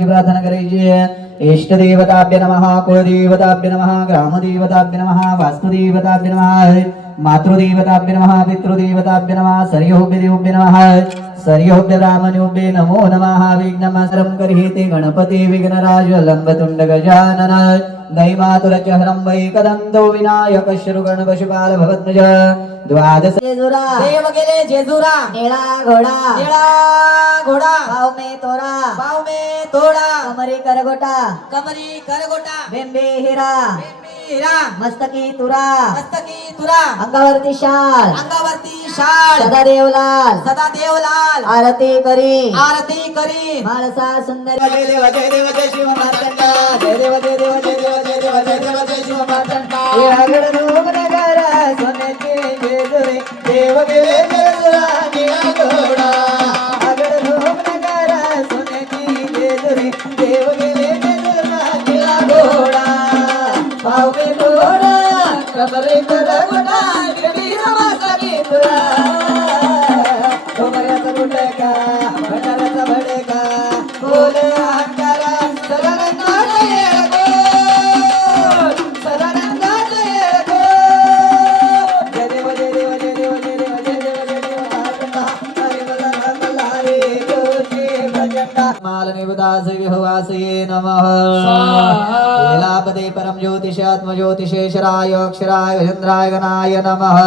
देवांची प्रार्थना करायची इष्ट देवताभ्य नमः कुलदेवताभ्य नमः ग्रामदेवताभ्य नमः वास्तुदेवताभ्य नमः मातृदेवताभ्य नमः पितृदेवताभ्य नमः सर्योभ्य नमः सर्योभ्य ब्राह्मणोभ्य नमो नमः विघ्नमस्त्रं कर्हीते गणपति विघ्नराज लंबतुंड गजानन नैमातुरचहरं वैकदन्तो विनायक श्रुगणपशुपाल भवद्भज द्वादश जेजुरा देव गेले जेजुरा निळा घोडा पाव में तोड़ा कमरी करगोटा कमरी करगोटा बेंबे हिरा हीरा मस्तकी तुरा अंगावरती शाल सदा देवलाल आरती करी माळसा सुंदरी जय देव जय देव जय शिव मार्तंड जय देव जय देव जय देव जय देव जय देव जय शिव मार्तंड हे आगड नगर सोन्याचे जेजुरी देव गेले जेजुरा निळा घोडा आगड नगर सोन्याची जेजुरी देव गेले जेजुरा निळा घोडा पावमे घोडा कमरे करगोटा गिरडी नमस्कारी तुरा डोंगराचा गुटका भंडाराचा भडका बोल अंकारा सदानंदात येळगो सदानंदात येळगो जय देव जय देव जय देव जय देव जय देव जय देव मार्तंडा हरे मला मल्हारी जोशी भजंडा माल निवदास विहवासये नमः लीलापदे परम ज्योतिषात्म ज्योतिषेश्वराय अक्षराय गजेंद्राय गणाय नमः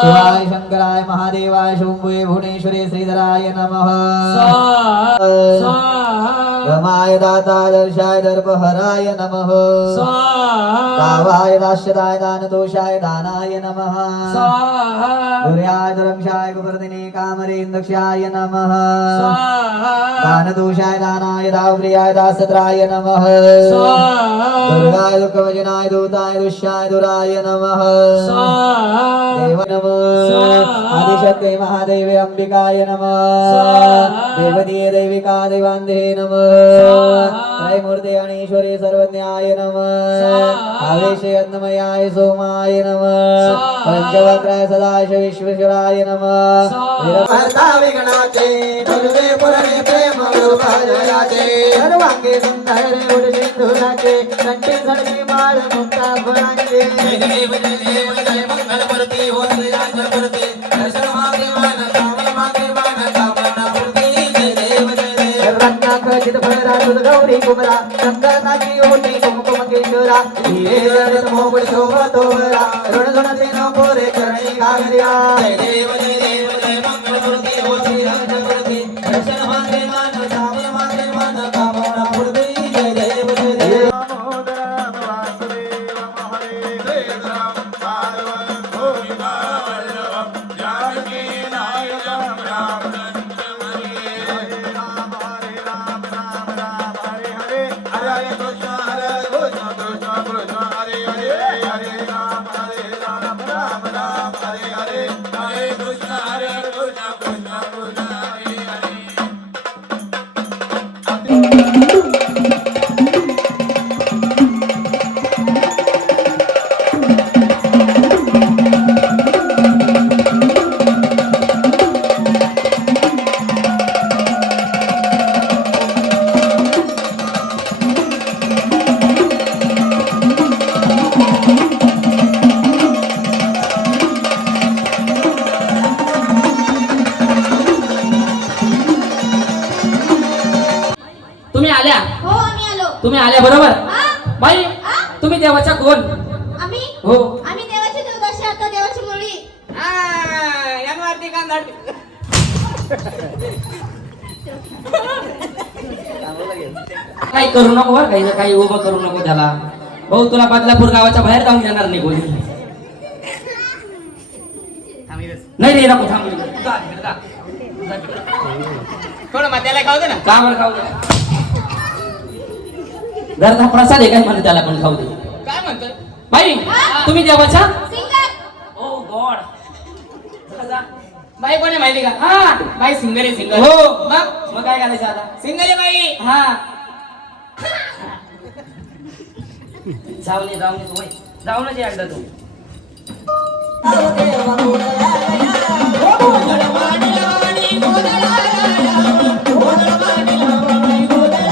शिवाय शंकराय महादेवाय शंभुवे भुवनेश्वरे श्रीधराय नमः रमाय दाताय दर्शाय दर्पहराय नमः दावाय दाश्यदाय दानतोषाय दानाय नमः दुर्याय दुरंशाय कुपर्दिने कामरेन्दक्षाय नमः दानदोषाय दानाय दावप्रियाय दासत्राय नमः दुर्गाय दुःखवजनाय दूताय दुष्याय दुराय नमः देव नमः आदिशक्ति महादेवे अंबिकाय नमः देवदीय दैविका देवान्धे नमः त्रैमूर्ति गणेश्वरी सर्वज्ञाय नमः आवेशे अन्नमयाय सोमाय नमः पंचवक्राय सदाशिव विश्वेश्वराय नमः विघ्नाचे धनुवे पुरणे प्रेम भजयाचे सर्वांगे सुंदर उड सिंधुराचे कंठी सडकी माळ मुक्ता फळांचे देव जय मंगल मूर्ती हो श्रीराज मूर्ती दर्शन मागे मान कामना मूर्ती जय देव रत्नाखचित फळरा तुझ गौरी कुमरा शंकरनाची ओटी कुमकुम केशरा हिरे जडित मोगुड शोभतो वरा ऋणधुणते नको रे चरणी घागर्या जय देव जय मंगल मूर्ती हो श्रीराज मूर्ती दर्शन मागे मान कामना मूर्ती जय देव तुम्ही आल्या बरोबर बाई तुम्ही देवाच्या कोण आम्ही हो आम्ही देवाची देवदासी आता देवाची मुरळी यावरती कांदा काही करू नको बरं काही उभं करू नको त्याला भाऊ तुला बदलापूर गावाच्या बाहेर जाऊन देणार नाही कोणी नाही रे नको थांब थोडं त्याला खाऊ दे ना का बरं खाऊ दे घरचा प्रसाद आहे काय म्हणते त्याला पण खाऊ दे काय म्हणतो बाई तुम्ही देवाच्या सिंगर ओ गॉड बाई कोण आहे माहिती का हा बाई सिंगर आहे सिंगर हो मग काय करायचं आता सिंगर आहे बाई हा जाऊन तू जाऊनच एकदा तू गोदळ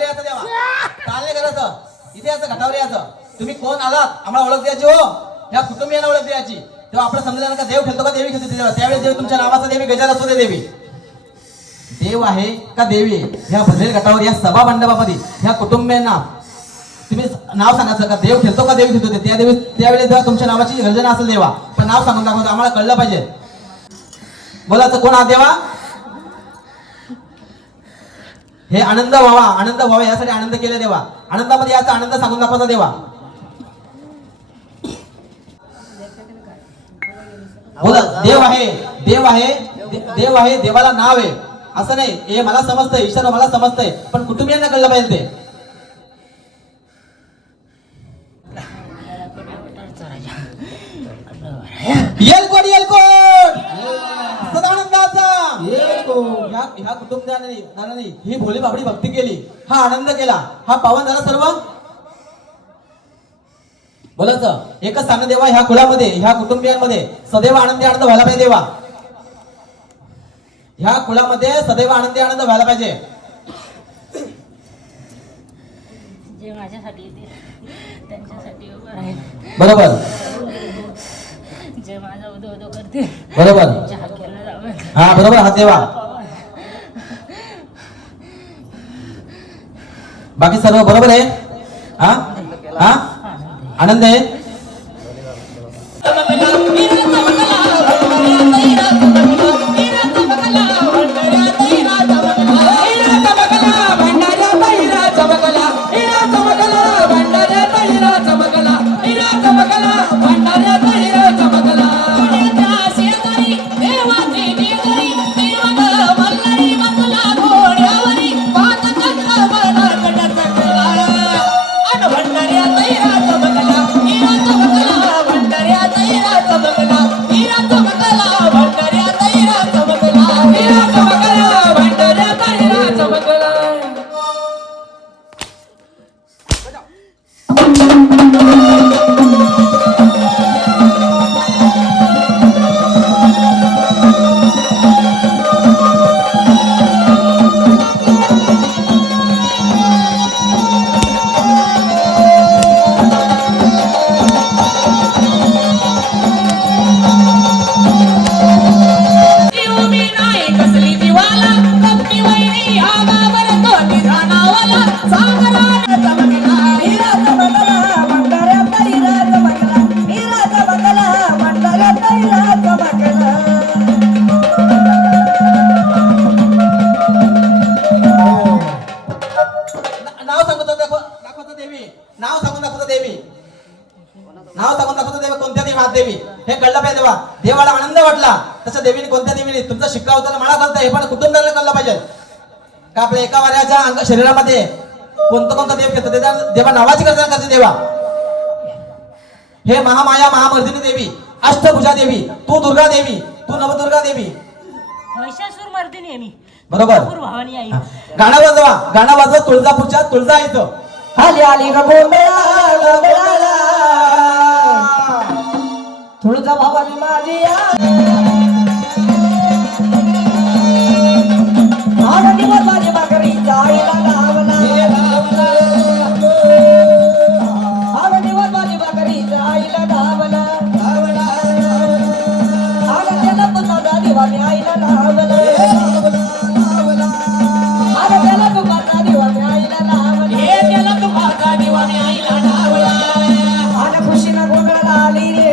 घाटावर यायचं देवा. चाल नाही करायचं. इथे यायचं घाटावर यायचं. तुम्ही कोण आलात आम्हाला ओळख द्यायची हो. ह्या कुटुंबियांना ओळख द्यायची. तेव्हा आपण समजलं का देव खेळतो का देवी खेळतो तेव्हा त्यावेळेस देव तुमच्या नावाचा देवी गजर असू दे देवी. देव आहे का देवी आहे ह्या भद्रेल घाटावर या सभा मंडपामध्ये ह्या कुटुंबियांना तुम्ही नाव सांगायचं का देव खेळतो का देवी खेळतो त्या देवी त्यावेळेस जेव्हा तुमच्या नावाची गर्जना असेल देवा पण नाव सांगून दाखवतो आम्हाला कळलं पाहिजे. बोलायचं कोण हा देवा. हे आनंद व्हावा यासाठी आनंद केला देवा. आनंदामध्ये याचा आनंद सांगून दाखवायचा देवा. बोला देव आहे देव आहे देव आहे देवाला नाव आहे असं नाही. हे मला समजतंय ईश्वर मला समजतंय पण कुटुंबियांना कळलं पाहिजे ते. येलकोट सदानंदाचा ह्या कुटुंबियांनी ही भोली बाबडी भक्ती केली हा आनंद केला हा पावन झाला सर्व. बोलायचं एकच सांग देवा ह्या कुळामध्ये ह्या कुटुंबियांमध्ये सदैव आनंदी आनंद व्हायला पाहिजे देवा. ह्या कुळामध्ये सदैव आनंदी आनंद व्हायला पाहिजे. जे माझ्यासाठी येते त्यांच्यासाठी उभं राहील. बरोबर जे माझा उदो करते बरोबर त्यांच्या हाकेला जावं. हा बरोबर हा देवा. बाकी सर्व बरोबर आहे. हा हा आनंद आहे. हे कळलं पाहिजे देवा. देवाला आनंद वाटला तसं देवीने कोणत्या देवीने तुमचा शिक्का होता मला कळतं हे पण कुटुंबाला कळलं पाहिजे का आपल्या एका वाऱ्याच्या शरीरामध्ये कोणतं देव घेतो देवा नावाची गर्जना करते देवा. हे महामाया महामर्दिनी देवी अष्टभुजा देवी तू दुर्गा देवी तू नवदुर्गा देवी महिषासूर मर्दिनी आहे मी. बरोबर. भवानी आई. गाणं वाजवा तुळजापूरच्या तुळजा येतं. आली आली ग गोंधळाला तुळजा भवानी माझी आनंदी माझी भाकरी जायला लावला आनंदी माझी भाकरी जायला लावला आनंदीला पुन्हा दिवाणी आईला लावला आनंदीला तुपाचा दिवाणी आईला लावला आन खुशीला गोंधळाला आली रे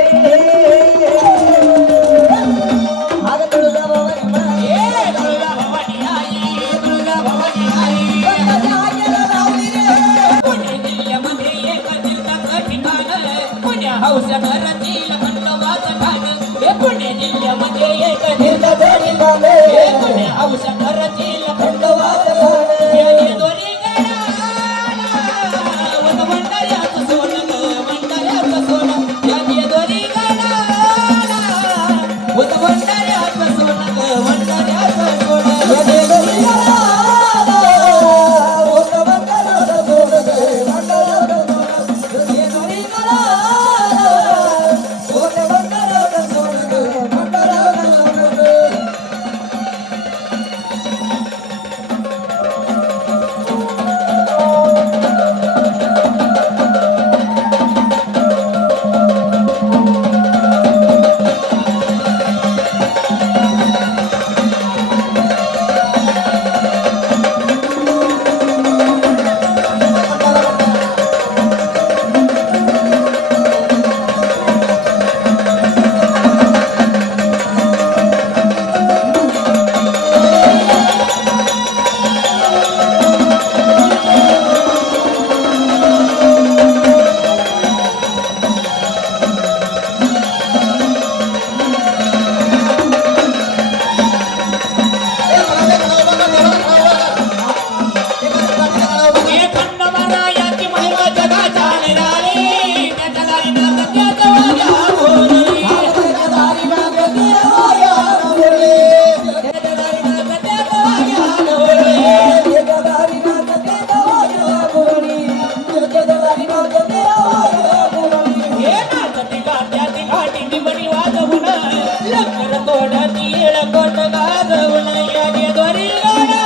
कोट गाजवलं या द्वारी गाडा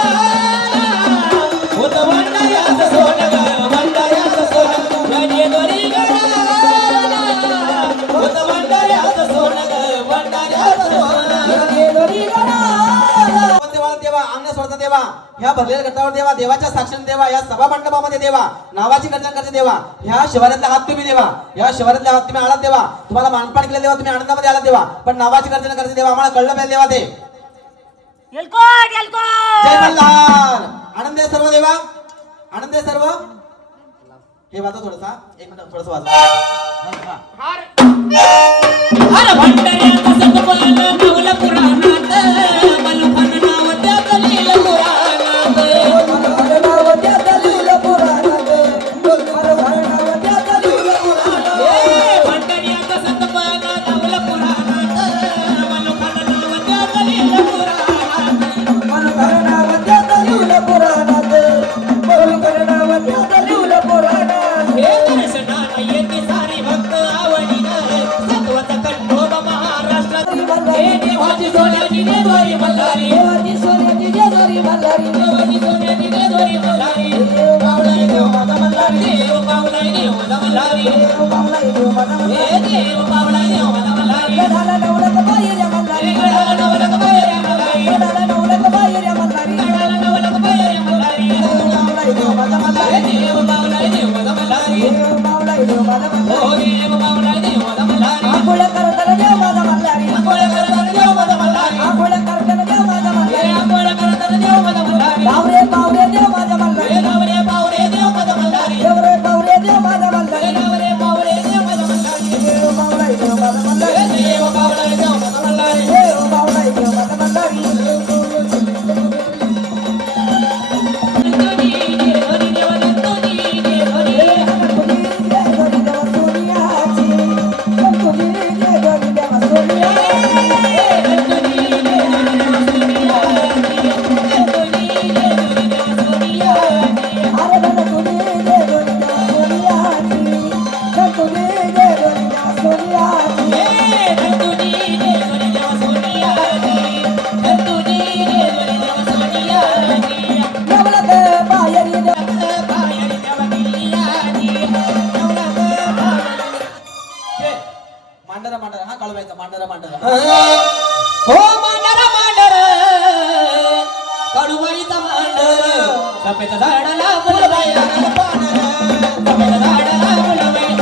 होत भंडाऱ्याचं सोनं ग भंडाऱ्याचं सोनं या द्वारी गाडा होत भंडाऱ्याचं सोनं ग भंडाऱ्याचं सोनं देवा अंग सोडता देवा ह्या भरलेल्या गटावर देवा देवाच्या साक्षीने देवा या सभा मंडपामध्ये देवा नावाची गर्जना करते देवा ह्या शिवारातला हात तुम्ही देवा ह्या शिवारातला हात तुम्ही आलात देवा तुम्हाला मानपान केलं देवा तुम्ही आनंदामध्ये आलात देवा पण नावाची गर्जना करते देवा आम्हाला कळलं पाहिजे देवा ते एलकोट एलकोट जय मल्हार आनंद आहे सर्व देवा आनंद आहे सर्व हे वाचा थोडसा एक मिनिट थोडस वाचा हर भंडाऱ्याचं सतपाल नवल पुराणात मलुखन नाव त्या दलील पुराणात भंडाऱ्याचं सतपाल नवल पुराणात मलुखन नाव त्या दलील पुराणात हे दर्शनाला येते सारी भक्त आवडीनं सत्वाचा कंठोबा महाराष्ट्रात हे देवाची सोन्याची देवारी मल्हारी देवाची सोन्याची देवारी मल्हारी देवाची सोन्याची देवारी मल्हारी देव पावलाय देव माझा मल्हारी देव पावलाय देव माझा मल्हारी देव पावलाय देव माझा मल्हारी हे देव पावलाय देव माझा मल्हारी गडाला नवलक बाहेर मल्हारी गडाला नवलक बाहेर मल्हारी गडाला नवलक बाहेर मल्हारी गडाला नवलक बाहेर मल्हारी देव पावलाय देव माझा मल्हारी देव पावलाय देव माझा मल्हारी देव पावलाय देव माझा मल्हारी देव पावलाय देव माझा मल्हारी आंघोळ करताना देव माझा मल्हारी आंघोळ करताना देव माझा मल्हारी आंघोळ करताना देव माझा मल्हारी आंघोळ करताना देव माझा मल्हारी बावरे बावरे देव माझा मल्हारी बावरे बावरे देव माझा मल्हारी बावरे बावरे देव माझा मल्हारी बावरे बावरे देव माझा मल्हारी देव पावलाय देव माझा मल्हारी देव पावलाय देव माझा मल्हारी देव पावलाय देव माझा मल्हारी मांडरा मांडरा हा कळवायचा मांडरा मांडरा हो मांडर मांडर कडूबाईचा मांडर सफेद झाडाला फुलबाई लागल पांढर सफेद झाडाला फुलबाई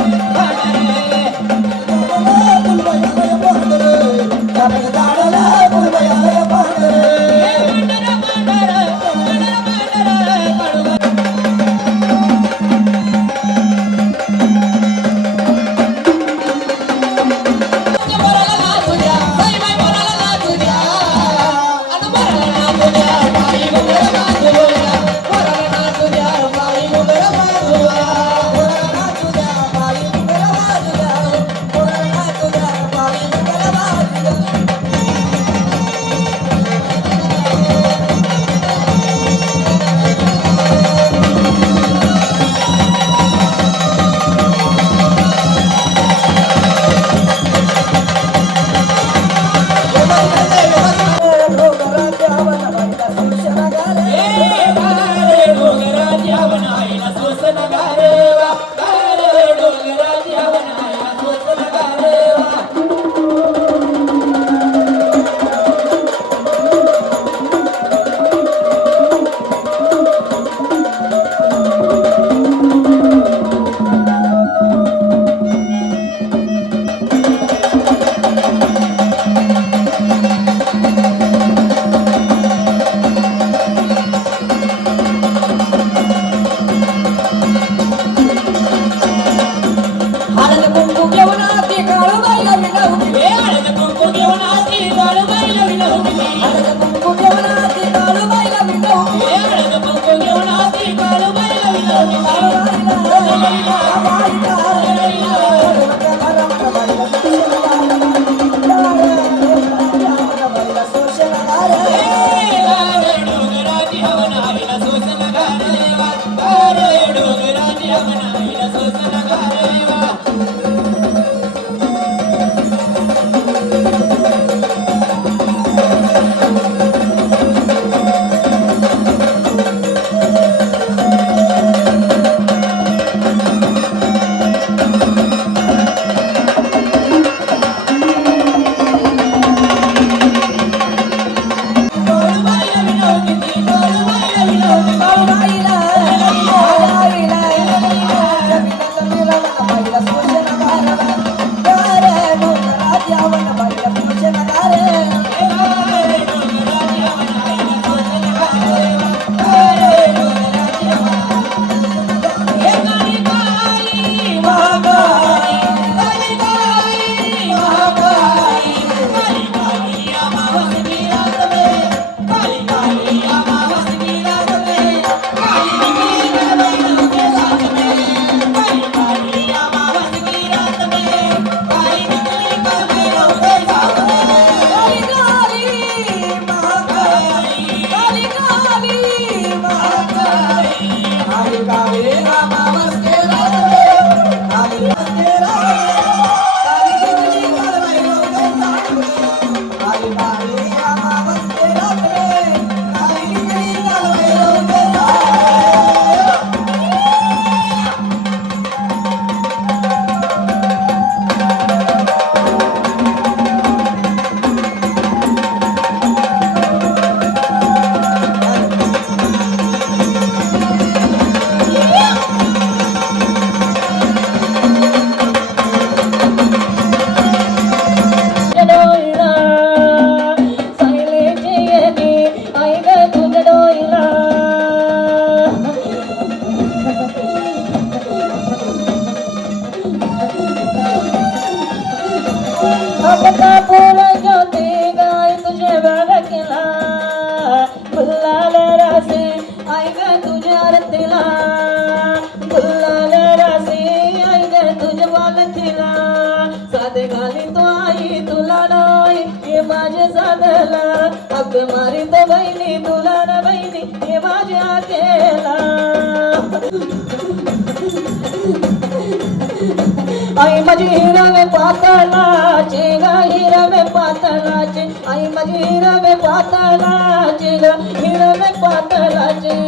आई माझी हिरवे पातळाची ग हिरवे पातळाची आई माझी हिरवे पातळाची ग हिरवे पातळाची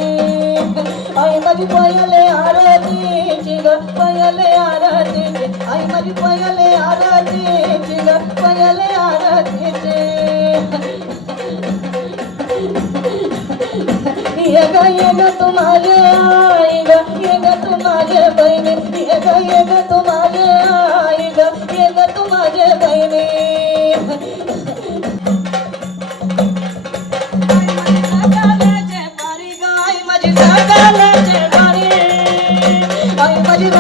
आई माझी पयले आरतीची ग पयले आरतीची आई माझी पयले आरतीची ग पयले आरतीची ये ग तू माझे आई ग ये ग तू माझे बहिणी ये ग तू माझे आई ग ये ग तू माझे बहिणी आई माझी सकाळचे पाणी आई माझी